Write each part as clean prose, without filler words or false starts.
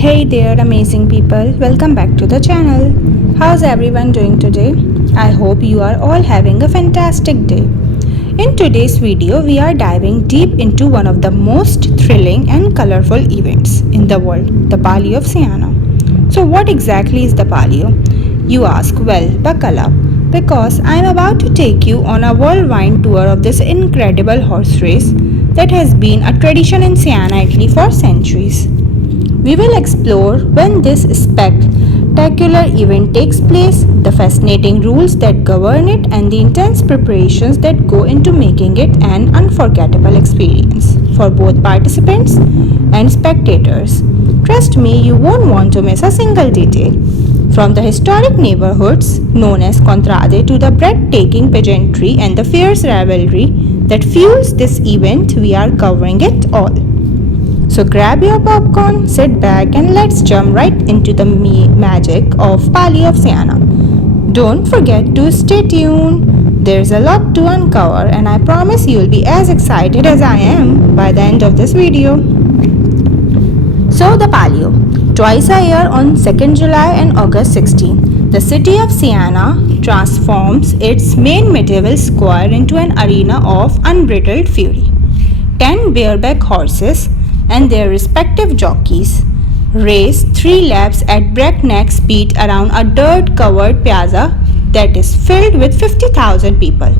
Hey there, amazing people. Welcome back to the channel. How's everyone doing today? I hope you are all having a fantastic day. In today's video, we are diving deep into one of the most thrilling and colorful events in the world, the Palio of Siena. So, what exactly is the Palio? You ask, well, buckle up, because I'm about to take you on a whirlwind tour of this incredible horse race that has been a tradition in Siena, Italy for centuries. We will explore when this spectacular event takes place, the fascinating rules that govern it, and the intense preparations that go into making it an unforgettable experience for both participants and spectators. Trust me, you won't want to miss a single detail. From the historic neighborhoods known as Contrade to the breathtaking pageantry and the fierce rivalry that fuels this event, we are covering it all. So grab your popcorn, sit back, and let's jump right into the magic of Palio of Siena. Don't forget to stay tuned. There's a lot to uncover, and I promise you'll be as excited as I am by the end of this video. So the Palio. Twice a year on 2nd July and August 16, the city of Siena transforms its main medieval square into an arena of unbridled fury. 10 bareback horses and their respective jockeys race 3 laps at breakneck speed around a dirt-covered piazza that is filled with 50,000 people.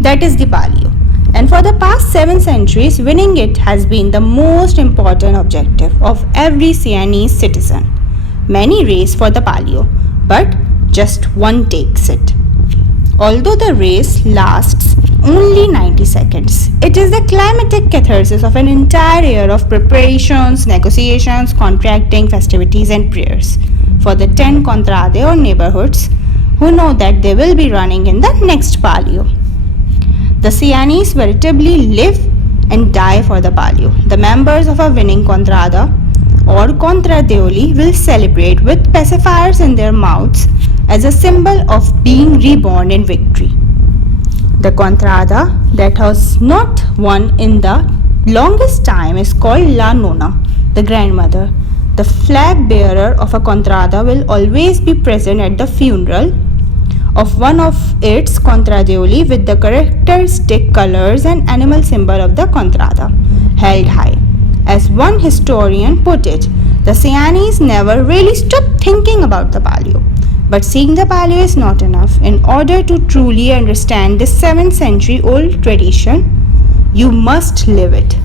That is the Palio. And for the past 7 centuries, winning it has been the most important objective of every Sienese citizen. Many race for the Palio, but just one takes it. Although the race lasts only 90 seconds, it is the climatic catharsis of an entire year of preparations, negotiations, contracting, festivities, and prayers for the 10 contrade or neighborhoods who know that they will be running in the next Palio. The Sienese veritably live and die for the Palio. The members of a winning contrada or contradeoli will celebrate with pacifiers in their mouths as a symbol of being reborn in victory. The contrada that has not won in the longest time is called La Nonna, the grandmother. The flag bearer of a contrada will always be present at the funeral of one of its contradeoli with the characteristic colors and animal symbol of the contrada held high. As one historian put it, the Sienese never really stopped thinking about the Palio. But seeing the Palio is not enough. In order to truly understand this 7th century old tradition, you must live it.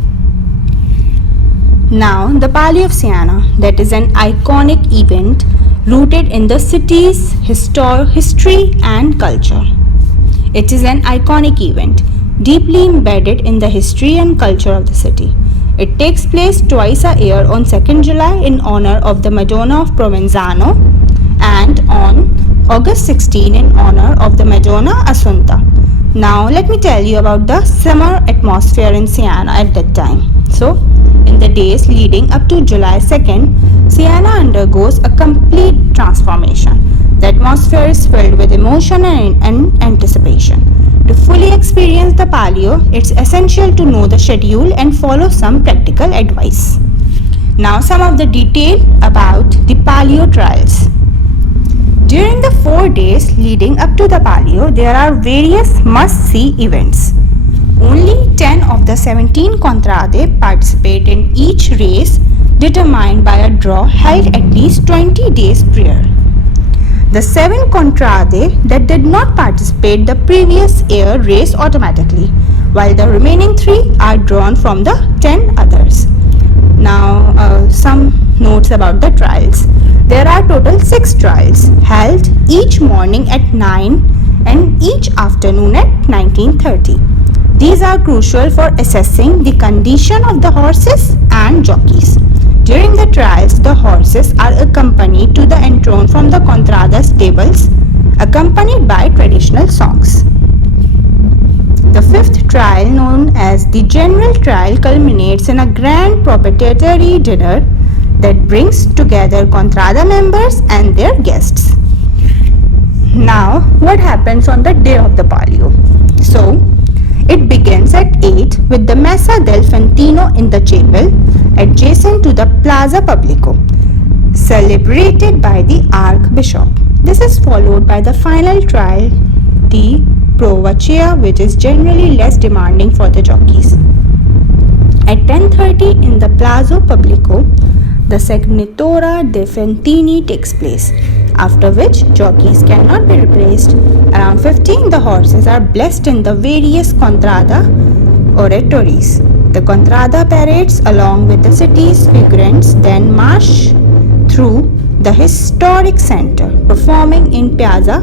Now, the Palio of Siena, that is an iconic event rooted in the city's history and culture. It is an iconic event, deeply embedded in the history and culture of the city. It takes place twice a year on 2nd July in honor of the Madonna of Provenzano and on August 16 in honor of the Madonna Assunta. Now let me tell you about the summer atmosphere in Siena at that time. So, in the days leading up to July 2nd, Siena undergoes a complete transformation. The atmosphere is filled with emotion and anticipation. To fully experience the Palio, it's essential to know the schedule and follow some practical advice. Now some of the detail about the Palio trials. During the 4 days leading up to the Palio, there are various must-see events. Only 10 of the 17 contrade participate in each race, determined by a draw held at least 20 days prior. The 7 contrade that did not participate the previous year race automatically, while the remaining 3 are drawn from the 10 others. Now, some notes about the trials. There are total 6 trials held each morning at 9 and each afternoon at 19:30. These are crucial for assessing the condition of the horses and jockeys. During the trials, the horses are accompanied to the entrone from the contrada stables, accompanied by traditional songs. The 5th trial, known as the general trial, culminates in a grand propitiatory dinner that brings together contrada members and their guests. Now, what happens on the day of the Palio? So, it begins at 8 with the Messa del Fantino in the chapel adjacent to the Plaza Publico. celebrated by the Archbishop. This is followed by the final trial, the Provocea, which is generally less demanding for the jockeys. At 10:30 in the Palazzo Pubblico, the Segnatura de Fentini takes place, after which jockeys cannot be replaced. Around 15 the horses are blessed in the various contrada oratories. The contrada parades along with the city's figurants then march through the historic center, performing in Piazza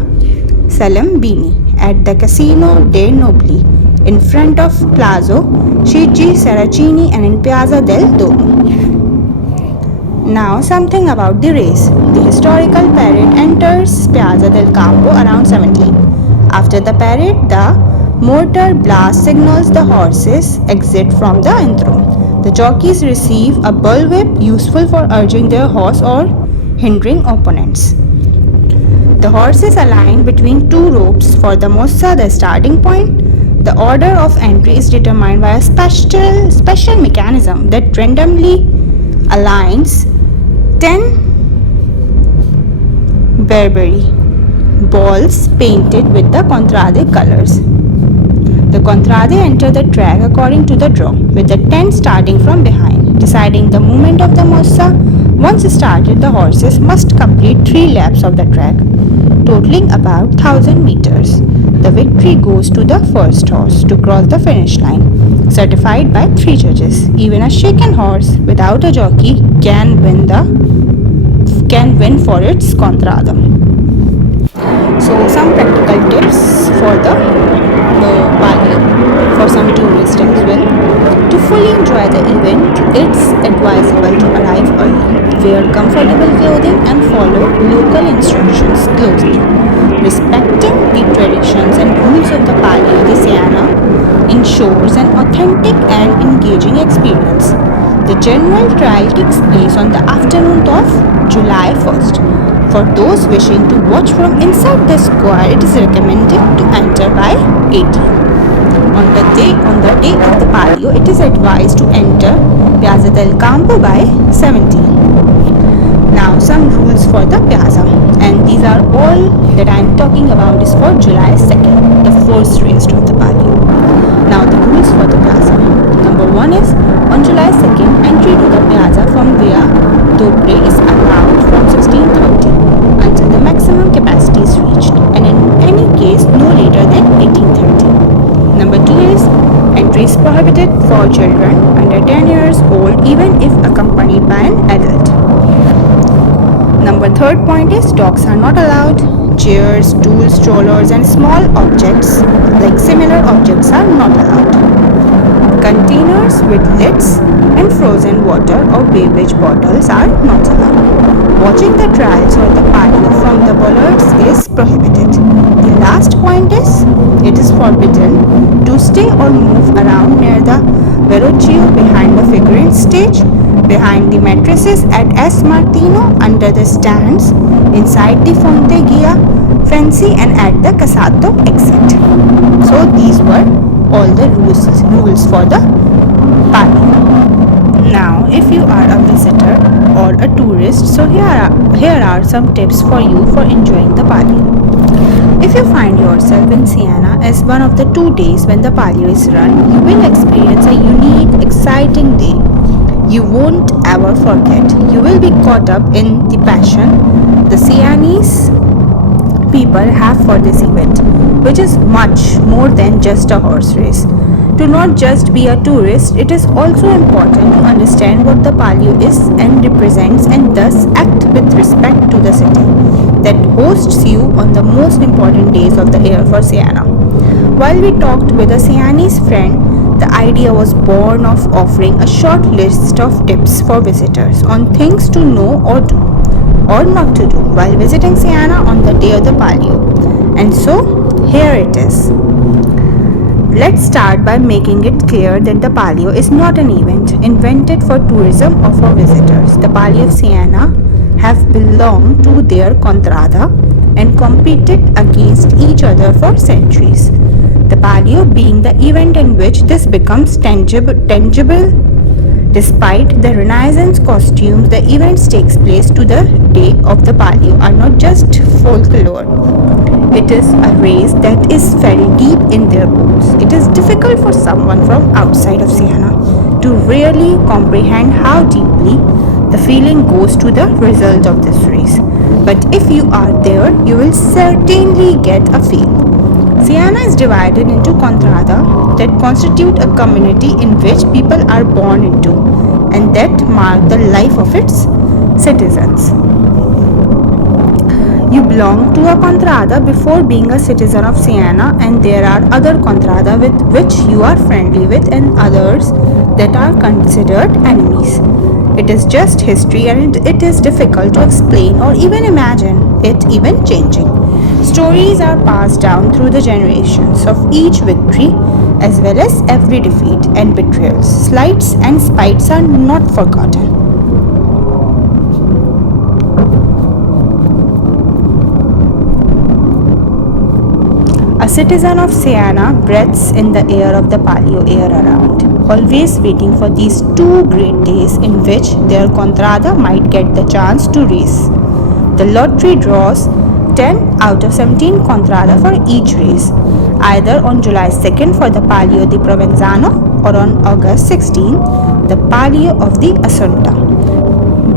Salembini at the Casino dei Nobili, in front of Palazzo Chigi Saracini, and in Piazza del Duomo. Now something about the race. The historical parade enters Piazza del Campo around 17. After the parade, the mortar blast signals the horses exit from the antrum. The jockeys receive a bullwhip useful for urging their horse or hindering opponents. The horses align between two ropes for the mossa, the starting point. The order of entry is determined by a special mechanism that randomly aligns 10 Burberry balls painted with the contrade colors. The contrade enter the track according to the draw, with the 10 starting from behind, deciding the movement of the mossa. Once started, the horses must complete 3 laps of the track, totaling about 1000 meters. The victory goes to the first horse to cross the finish line, certified by 3 judges. Even a shaken horse without a jockey can win for its contrada. So some practical tips for the Palio for some tourists as well. To fully enjoy the event, it's advisable to arrive early, wear comfortable clothing, and follow local instructions closely. Respecting the traditions and rules of the Palio di Siena ensures an authentic and engaging experience. The general trial takes place on the afternoon of July 1st. For those wishing to watch from inside the square, it is recommended to enter by 18. On the day of the Palio, it is advised to enter Piazza del Campo by 17. Now some rules for the Piazza, and these are all that I am talking about is for July 2nd, the first race of the Palio. Now the rules for the Piazza. Number 1 is, on July 2nd, entry to the Piazza from Via Dobre is allowed from 16:30 until the maximum capacity is reached, and in any case no later than 18:30. Number 2 is, entry is prohibited for children under 10 years old even if accompanied by an adult. Number 3rd point is, dogs are not allowed. Chairs, stools, strollers and small objects like similar objects are not allowed. Containers with lids and frozen water or beverage bottles are not allowed. Watching the trials or the Palio from the bollards is prohibited. The last point is, it is forbidden to stay or move around near the Verrocchio, behind the figurine stage, behind the mattresses at S. Martino, under the stands, inside the Fonte Gia Fancy, and at the Casato exit. So these were all the rules for the Palio. Now if you are a visitor or a tourist, so here are some tips for you for enjoying the Palio. If you find yourself in Siena as one of the 2 days when the Palio is run, you will experience a unique, exciting day you won't ever forget. You will be caught up in the passion the Sienese people have for this event, which is much more than just a horse race. To not just be a tourist, it is also important to understand what the Palio is and represents, and thus act with respect to the city that hosts you on the most important days of the year for Siena. While we talked with a Sienese friend, the idea was born of offering a short list of tips for visitors on things to know or do or not to do while visiting Siena on the day of the Palio. And so, here it is. Let's start by making it clear that the Palio is not an event invented for tourism or for visitors. The Palio of Siena have belonged to their contrada and competed against each other for centuries. The Palio being the event in which this becomes tangible Despite the Renaissance costumes, the events takes place to the day of the Palio are not just folklore. It is a race that is very deep in their bones. It is difficult for someone from outside of Siena to really comprehend how deeply the feeling goes to the result of this race. But if you are there, you will certainly get a feel. Siena is divided into contrada that constitute a community in which people are born into and that mark the life of its citizens. You belong to a contrada before being a citizen of Siena, and there are other contrada with which you are friendly with and others that are considered enemies. It is just history and it is difficult to explain or even imagine it even changing. Stories are passed down through the generations of each victory as well as every defeat and betrayals. Slights and spites are not forgotten. A citizen of Siena breathes in the air of the Palio air around, always waiting for these 2 great days in which their contrada might get the chance to race. The lottery draws 10 out of 17 contrada for each race, either on July 2nd for the Palio di Provenzano or on August 16, the Palio of the Assunta.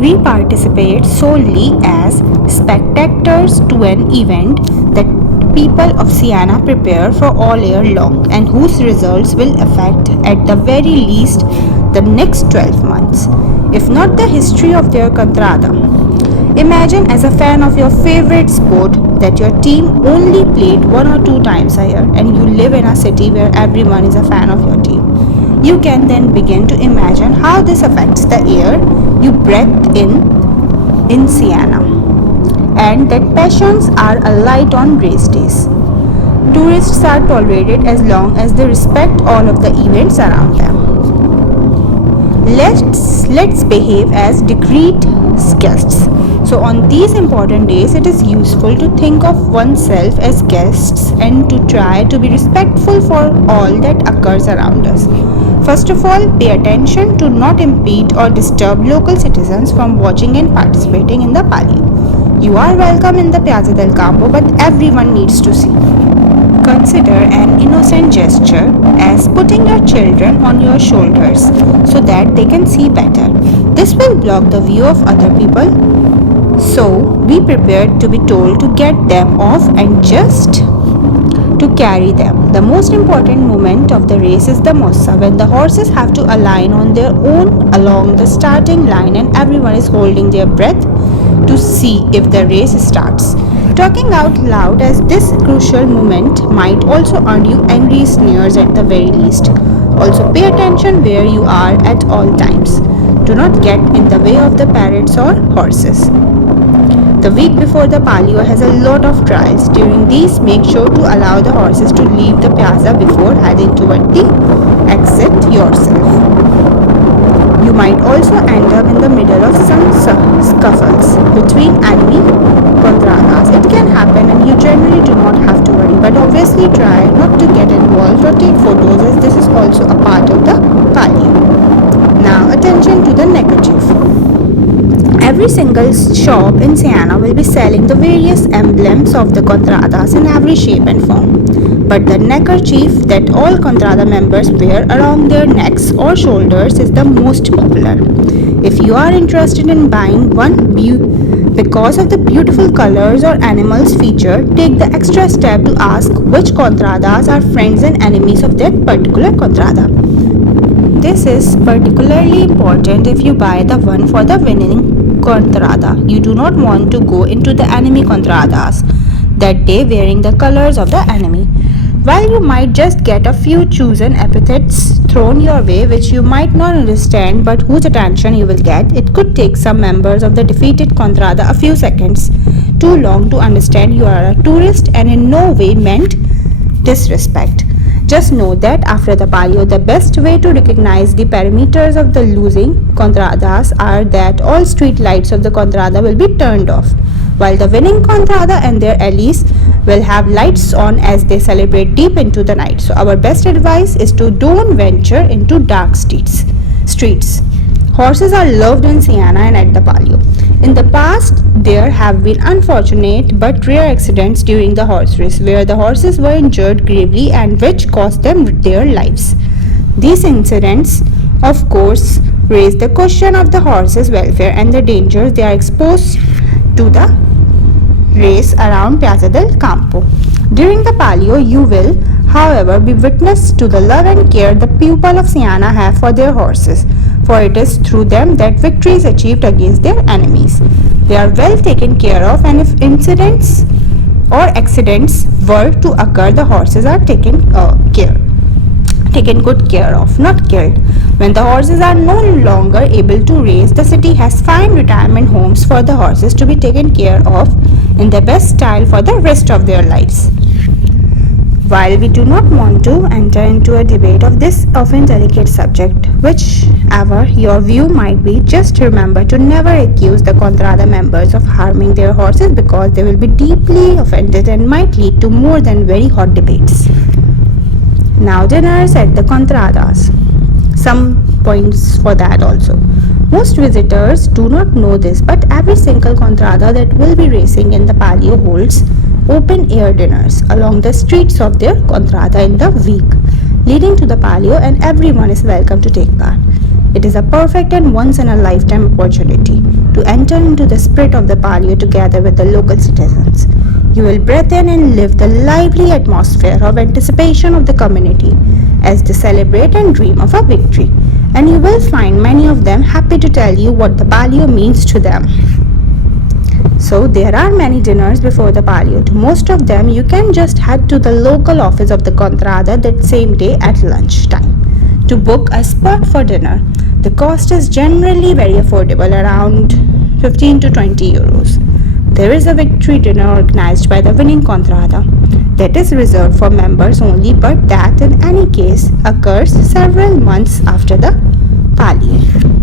We participate solely as spectators to an event that people of Siena prepare for all year long and whose results will affect at the very least the next 12 months, if not the history of their contrada. Imagine as a fan of your favorite sport that your team only played 1 or 2 times a year and you live in a city where everyone is a fan of your team. You can then begin to imagine how this affects the air you breathe in Siena, and that passions are alight on race days. Tourists are tolerated as long as they respect all of the events around them. Let's behave as discreet guests. So on these important days, it is useful to think of oneself as guests and to try to be respectful for all that occurs around us. First of all, pay attention to not impede or disturb local citizens from watching and participating in the Palio. You are welcome in the Piazza del Campo, but everyone needs to see. Consider an innocent gesture as putting your children on your shoulders so that they can see better. This will block the view of other people, so be prepared to be told to get them off and just to carry them. The most important moment of the race is the mossa, when the horses have to align on their own along the starting line and everyone is holding their breath to see if the race starts. Talking out loud as this crucial moment might also earn you angry sneers at the very least. Also pay attention where you are at all times. Do not get in the way of the parrots or horses. The week before the Palio has a lot of trials. During these, make sure to allow the horses to leave the piazza before heading toward the exit yourself. You might also end up in the middle of some scuffles between enemy contradas. It can happen and you generally do not have to worry, but obviously try not to get involved or take photos as this is also a part of the Palio. Now attention to the neckerchief. Every single shop in Siena will be selling the various emblems of the contradas in every shape and form. But the neckerchief that all contrada members wear around their necks or shoulders is the most popular. If you are interested in buying one because of the beautiful colors or animals featured, take the extra step to ask which contradas are friends and enemies of that particular contrada. This is particularly important if you buy the one for the winning contrada. You do not want to go into the enemy contradas that day wearing the colors of the enemy. While you might just get a few chosen epithets thrown your way which you might not understand but whose attention you will get, it could take some members of the defeated contrada a few seconds too long to understand you are a tourist and in no way meant disrespect. Just know that after the Palio, the best way to recognize the parameters of the losing contradas are that all street lights of the contrada will be turned off, while the winning contrada and their allies will have lights on as they celebrate deep into the night. So our best advice is to don't venture into dark streets. Horses are loved in Siena and at the Palio. In the past, there have been unfortunate but rare accidents during the horse race where the horses were injured gravely and which cost them their lives. These incidents, of course, raise the question of the horses' welfare and the dangers they are exposed to the race around Piazza del Campo. During the Palio, you will, however, be witness to the love and care the people of Siena have for their horses, for it is through them that victory is achieved against their enemies. They are well taken care of, and if incidents or accidents were to occur, the horses are taken good care of, not killed. When the horses are no longer able to race, the city has fine retirement homes for the horses to be taken care of in the best style for the rest of their lives. While we do not want to enter into a debate of this often delicate subject, whichever your view might be, just remember to never accuse the Contrada members of harming their horses because they will be deeply offended and might lead to more than very hot debates. Now dinners at the Contradas. Some points for that also. Most visitors do not know this, but every single Contrada that will be racing in the Palio holds open air dinners along the streets of their Contrada in the week leading to the Palio, and everyone is welcome to take part. It is a perfect and once in a lifetime opportunity to enter into the spirit of the Palio together with the local citizens. You will breathe in and live the lively atmosphere of anticipation of the community as they celebrate and dream of a victory, and you will find many of them happy to tell you what the Palio means to them. So there are many dinners before the Palio. To most of them, you can just head to the local office of the Contrada that same day at lunchtime to book a spot for dinner. The cost is generally very affordable, around 15 to 20 euros. There is a victory dinner organized by the winning Contrada that is reserved for members only, but that in any case occurs several months after the Palio.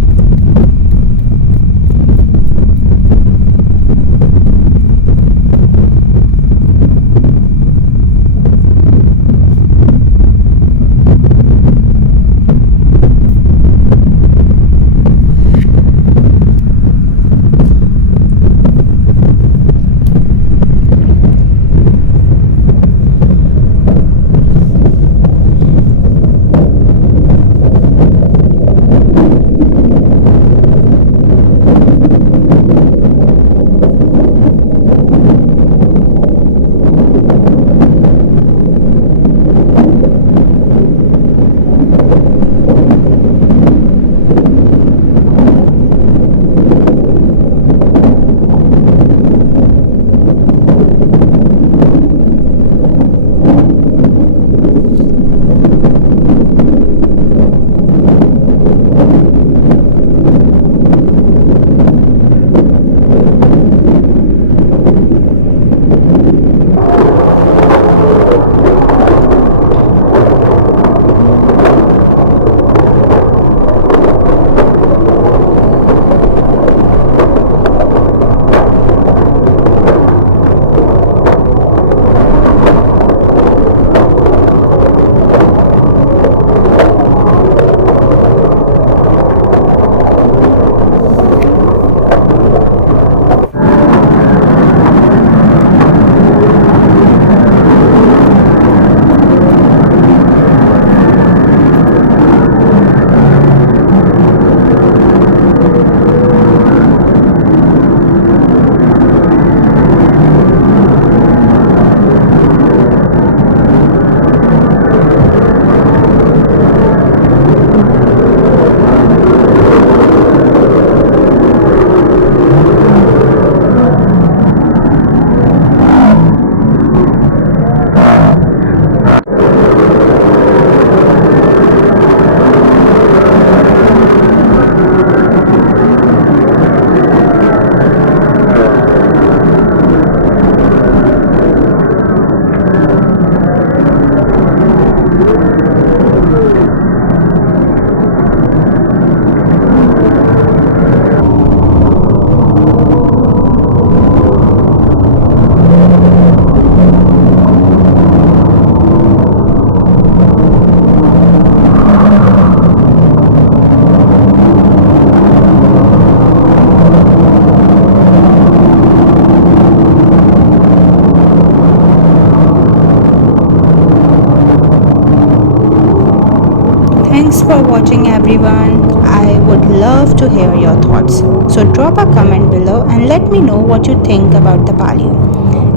for watching everyone. I would love to hear your thoughts. So drop a comment below and let me know what you think about the Palio.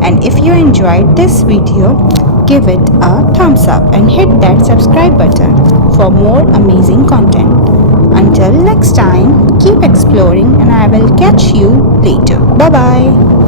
And if you enjoyed this video, give it a thumbs up and hit that subscribe button for more amazing content. Until next time, keep exploring and I will catch you later. Bye bye.